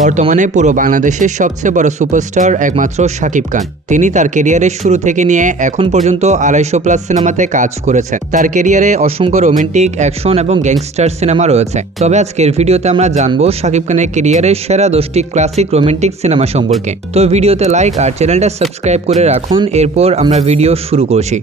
বর্তমানে পুরো বাংলাদেশের সবচেয়ে বড় সুপারস্টার একমাত্র শাকিব খান। তিনি তার ক্যারিয়ারের শুরু থেকে নিয়ে এখন পর্যন্ত 250+ সিনেমাতে কাজ করেছেন। তার ক্যারিয়ারে অসংখ্য রোমান্টিক, অ্যাকশন এবং গ্যাংস্টার সিনেমা রয়েছে। তবে আজকের ভিডিওতে আমরা জানবো শাকিব খানের ক্যারিয়ারের সেরা 10টি ক্লাসিক রোমান্টিক সিনেমা সম্পর্কে। তো ভিডিওতে লাইক আর চ্যানেলটা সাবস্ক্রাইব করে রাখুন। এরপর আমরা ভিডিও শুরু করছি।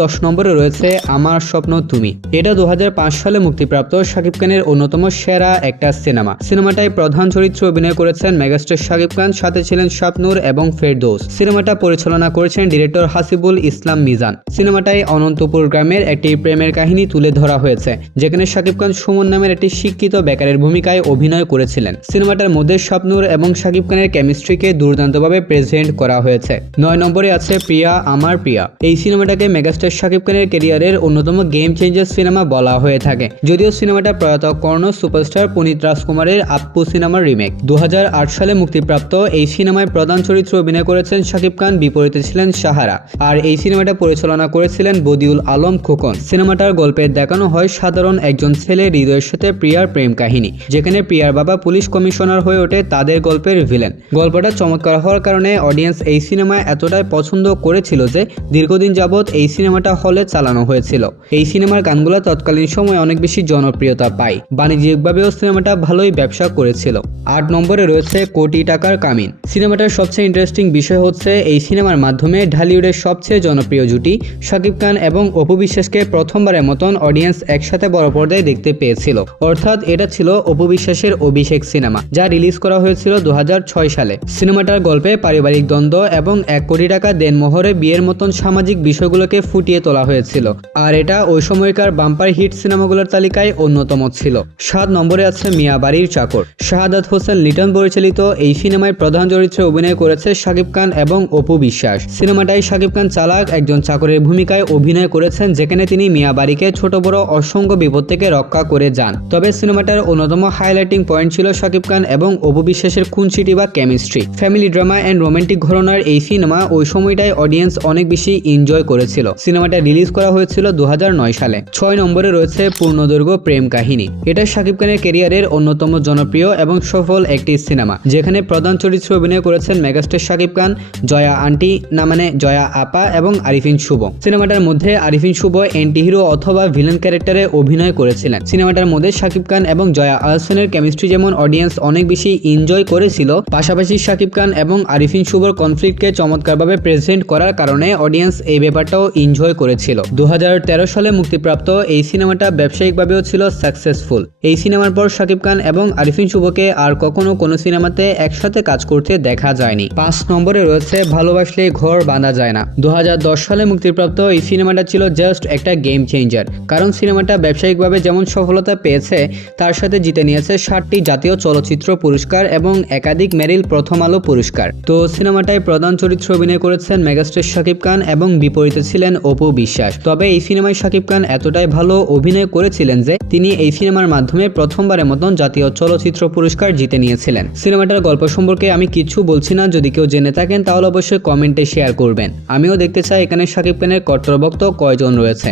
10 নম্বরে রয়েছে আমার স্বপ্ন তুমি। এটা 2005 সালে মুক্তিপ্রাপ্ত শাকিব খানের অন্যতম সেরা একটা সিনেমা। সিনেমাটায় প্রধান চরিত্রে অভিনয় করেছেন মেগাস্টার শাকিব খান, সাথে ছিলেন শাবনূর এবং ফেরদৌস। সিনেমাটা পরিচালনা করেছেন ডিরেক্টর হাসিবুল ইসলাম মিজান। সিনেমাটায় অনন্তপুর গ্রামের একটি প্রেমের কাহিনী তুলে ধরা হয়েছে, যেখানে শাকিব খান সুমন নামের একটি শিক্ষিত বেকারের ভূমিকায় অভিনয় করেছিলেন। সিনেমাটার মধ্যে শাবনূর এবং শাকিব খানের কেমিস্ট্রিকে দুর্দান্তভাবে প্রেজেন্ট করা হয়েছে। 9 নম্বরে আছে প্রিয়া আমার প্রিয়া। এই সিনেমাটাকে মেগাস্টার শাকিব খানের ক্যারিয়ারের অন্যতম গেম চেঞ্জার সিনেমা বলা হয়ে থাকে। যদিও সিনেমাটা প্রয়াত কর্ণ সুপারস্টার পুনিত রাজকুমারের আপ্পু সিনেমার রিমেক। 2008 সালে মুক্তিপ্রাপ্ত এই সিনেমায় প্রধান চরিত্রে অভিনয় করেছেন শাকিব খান, বিপরীতে ছিলেন সাহারা। আর এই সিনেমাটা পরিচালনা করেছিলেন বদিউল আলম খোকন। সিনেমাটার গল্পে দেখানো হয় সাধারণ একজন ছেলে হৃদয়ের সাথে প্রিয়ার প্রেম কাহিনী, যেখানে প্রিয়ার বাবা পুলিশ কমিশনার হয়ে ওঠে তাদের গল্পের ভিলেন। গল্পটা চমৎকার হওয়ার কারণে অডিয়েন্স এই সিনেমা এতটাই পছন্দ করেছিল যে দীর্ঘদিন যাবৎ এই সিনেমাটা হলে চালানো হয়েছিল। এই সিনেমার গানগুলো তৎকালীন সময় অনেক বেশি জনপ্রিয়তা পায়। বাণিজ্যিকভাবেও সিনেমাটা ভালোই ব্যবসা করেছিল। 8 নম্বরে রয়েছে কোটি টাকার কামিন। সিনেমাটার সবচেয়ে ইন্টারেস্টিং বিষয় হচ্ছে এই সিনেমার মাধ্যমে ঢালিউডের সবচেয়ে জনপ্রিয় জুটি শাকিব খান এবং অপু বিশ্বাসকে প্রথমবারের মতন অডিয়েন্স একসাথে বড় পর্দায় দেখতে পেয়েছিল। অর্থাৎ এটা ছিল অপু বিশ্বাসের অভিষেক সিনেমা, যা রিলিজ করা হয়েছিল 2006 সালে। সিনেমাটার গল্পে পারিবারিক দ্বন্দ্ব এবং 1 কোটি টাকা দেনমোহরে বিয়ের মতন সামাজিক বিষয়গুলোকে ফুটিয়ে তোলা হয়েছিল। আর এটা ওই সময়কার বাম্পার হিট সিনেমাগুলোর তালিকায় অন্যতম ছিল। 7 নম্বরে আছে মিয়া বাড়ির চাকর। শাহাদাত হোসেন লিটন পরিচালিত এই সিনেমায় প্রধান চরিত্রে অভিনয় করেছে শাকিব খান এবং অপু বিশ্বাস। সিনেমাটায় শাকিব খান চালাক একজন চাকরের ভূমিকায় অভিনয় করেছেন, যেখানে তিনি মিয়া বাড়িকে ছোট বড় অসংখ্য বিপদ থেকে রক্ষা করে যান। তবে সিনেমাটার অন্যতম হাইলাইটিং পয়েন্ট ছিল শাকিব খান এবং অপু বিশ্বাসের খুনসিটি বা chemistry. Family drama and romantic ঘরানার এই সিনেমা ওই সময়টায় অডিয়েন্স অনেক বেশি এনজয় করেছিল। সিনেমাটা রিলিজ করা হয়েছিল 2009 সালে। 6 নম্বরে রয়েছে পূর্ণদৈর্ঘ্য প্রেম কাহিনী। এটা শাকিব খানের ক্যারিয়ারের অন্যতম জনপ্রিয় এবং সফল একটি সিনেমা, যেখানে প্রধান চরিত্রে অভিনয় করেছেন মেগাস্টার শাকিব খান, জয়া আন্টি না মানে জয়া আপা এবং আরিফিন শুভ। সিনেমাটার মধ্যে আরিফিন শুভ অ্যান্টি হিরো অথবা ভিলেন ক্যারেক্টারে অভিনয় করেছিলেন। সিনেমাটার মধ্যে শাকিব খান এবং জয়া আহসানের কেমিস্ট্রি যেমন অডিয়েন্স অনেক বেশি এনজয় করেছিল, পাশাপাশি শাকিব খান এবং আরিফিন শুভর কনফ্লিক্টকে চমৎকারভাবে প্রেজেন্ট করার কারণে অডিয়েন্স এই ব্যাপারটাও এনজয় করেছিল। 2013 সালে মুক্তিপ্রাপ্ত এই সিনেমাটা ব্যবসায়িকভাবেও ছিল সাকসেসফুল। এই সিনেমার পর শাকিব খান এবং আরিফিন শুভকে আর কখনো কোনো সিনেমাতে একসাথে কাজ করতে দেখা যায়নি। 5 নম্বরে রয়েছে ভালোবাসলে ঘর বাঁধা যায় না। 2010 সালে মুক্তিপ্রাপ্ত এই সিনেমাটা ছিল জাস্ট একটা গেম চেঞ্জার, কারণ সিনেমাটা ব্যবসায়িকভাবে যেমন সফলতা পেয়েছে, তার সাথে জিতে নিয়েছে 7টি জাতীয় চলচ্চিত্র পুরস্কার এবং একাধিক মেরিল প্রথম আলো পুরস্কার। তো সিনেমাটায় প্রধান চরিত্রে অভিনয় করেছেন মেগাস্টার শাকিব খান এবং বিপরীতে ছিলেন অপু বিশ্বাস। তবে এই সিনেমায় শাকিব খান এতটাই ভালো অভিনয় করেছিলেন যে তিনি এই সিনেমার মাধ্যমে প্রথমবারের মতন জাতীয় চলচ্চিত্র পুরস্কার জিতে নিয়েছিলেন। সিনেমাটার গল্প সম্পর্কে আমি কিছু বলছি না, যদি কেউ জেনে থাকেন তাহলে অবশ্যই কমেন্টে শেয়ার করবেন। আমিও দেখতে চাই এখানে শাকিব খানের কট্টরভক্ত কয়জন রয়েছে।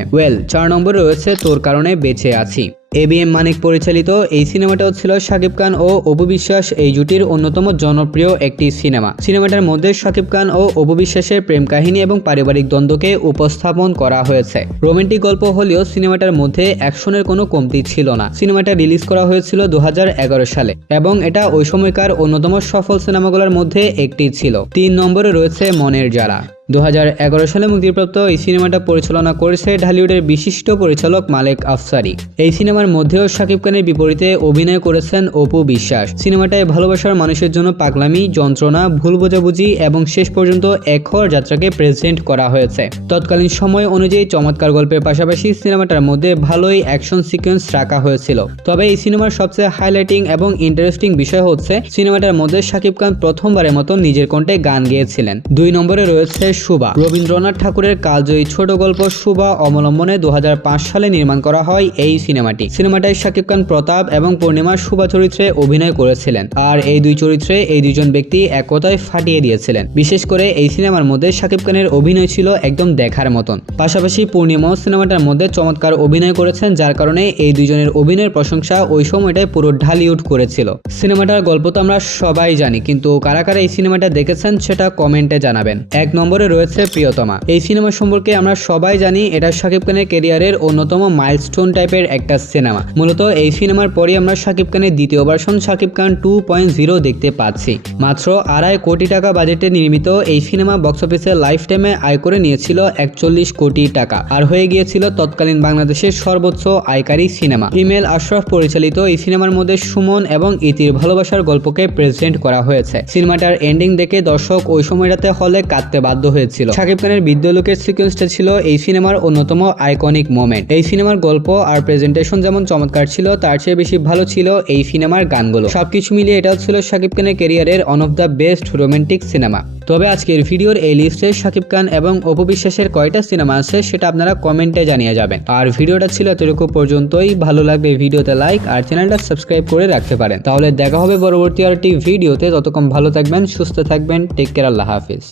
4 নম্বরে রয়েছে তোর কারণে বেঁচে আছি। ABM মানিক পরিচালিত এই সিনেমাটাও ছিল শাকিব খান ও অপু বিশ্বাস এই জুটির অন্যতম জনপ্রিয় একটি সিনেমা। সিনেমাটার মধ্যে শাকিব খান ও অপু বিশ্বাসের প্রেম কাহিনী এবং পারিবারিক দ্বন্দ্বকে উপস্থাপন করা হয়েছে। রোমান্টিক গল্প হলেও সিনেমাটার মধ্যে অ্যাকশনের কোনো কমতি ছিল না। সিনেমাটা রিলিজ করা হয়েছিল 2011 সালে এবং এটা ওই সময়কার অন্যতম সফল সিনেমাগুলোর মধ্যে একটি ছিল। 3 নম্বরে রয়েছে মনের জ্বালা। 2011 সালে মুক্তিপ্রাপ্ত এই সিনেমাটা পরিচালনা করেছে ঢালিউডের বিশিষ্ট পরিচালক মালেক আফসারি। এই সিনেমার মধ্যেও শাকিব খানের বিপরীতে অভিনয় করেছেন অপু বিশ্বাস। সিনেমাটায় ভালোবাসার মানুষের জন্য পাগলামি, যন্ত্রণা, ভুল বোঝাবুঝি এবং শেষ পর্যন্ত এক হওয়ার যাত্রাকে প্রেজেন্ট করা হয়েছে। তৎকালীন সময় অনুযায়ী চমৎকার গল্পের পাশাপাশি সিনেমাটার মধ্যে ভালোই অ্যাকশন সিকোয়েন্স রাখা হয়েছিল। তবে এই সিনেমার সবচেয়ে হাইলাইটিং এবং ইন্টারেস্টিং বিষয় হচ্ছে সিনেমাটার মধ্যে শাকিব খান প্রথমবারের মতো নিজের কণ্ঠে গান গেয়েছিলেন। 2 নম্বরে রয়েছে সুবা। রবীন্দ্রনাথ ঠাকুরের কালজয়ী ছোট গল্প সুবা অবলম্বনে 2005 সালে নির্মাণ করা হয় এই সিনেমাটি। সিনেমাটায় শাকিব খান প্রতাপ এবং পূর্ণিমা সুবা চরিত্রে অভিনয় করেছিলেন, আর এই দুই চরিত্রে এই দুইজন ব্যক্তি এক কথায় ফাটিয়ে দিয়েছিলেন। বিশেষ করে এই সিনেমার মধ্যে শাকিব খানের অভিনয় ছিল একদম দেখার মতন। পাশাপাশি পূর্ণিমাও সিনেমাটার মধ্যে চমৎকার অভিনয় করেছেন, যার কারণে এই দুইজনের অভিনয়ের প্রশংসা ওই সময়টায় পুরো ঢালিউড করেছিল। সিনেমাটার গল্প তো আমরা সবাই জানি, কিন্তু কারা কারা এই সিনেমাটা দেখেছেন সেটা কমেন্টে জানাবেন। 1 নম্বরে রয়েছে প্রিয়তমা। এই সিনেমা সম্পর্কে আমরা সবাই জানি এটা শাকিব খানের ক্যারিয়ারের অন্যতম মাইলস্টোন টাইপের একটা সিনেমা। মূলত এই সিনেমার পরে আমরা শাকিব খানের দ্বিতীয় ভার্সন শাকিব খান 2.0 দেখতে পাচ্ছি। মাত্র 2.5 কোটি টাকা বাজেটে নির্মিত এই সিনেমা বক্স অফিসে লাইফ টাইমে আয় করে নিয়েছিল 41 কোটি টাকা, আর হয়ে গিয়েছিল তৎকালীন বাংলাদেশের সর্বোচ্চ আয়কারী সিনেমা। হিমেল আশরাফ পরিচালিত এই সিনেমার মধ্যে সুমন এবং ইতির ভালোবাসার গল্পকে প্রেজেন্ট করা হয়েছে। সিনেমাটার এন্ডিং দেখে দর্শক ওই সময়টাতে হলে কাঁদতে বাধ্য হয়েছিল। শাকিব খানের বিদ্যালয়ের সিকোয়েন্সটা ছিল এই সিনেমার অন্যতম আইকনিক মোমেন্ট। এই সিনেমার গল্প আর প্রেজেন্টেশন যেমন চমৎকার ছিল, তার চেয়ে বেশি ভালো ছিল এই সিনেমার গানগুলো। সবকিছু মিলিয়ে এটাও ছিল শাকিব খানের ক্যারিয়ারের one of the best romantic cinema. তবে আজকের ভিডিওর এই লিস্টে শাকিব খান এবং অপু বিশ্বাসের কয়টা সিনেমা আছে সেটা আপনারা কমেন্টে জানিয়ে যাবেন। আর ভিডিওটা ছিল এতটুকু পর্যন্তই। ভালো লাগবে ভিডিওতে লাইক আর চ্যানেলটা সাবস্ক্রাইব করে রাখতে পারেন। তাহলে দেখা হবে পরবর্তী আরেকটি ভিডিওতে। ততক্ষণ ভালো থাকবেন, সুস্থ থাকবেন, টেক কেয়ার, আল্লাহ হাফিজ।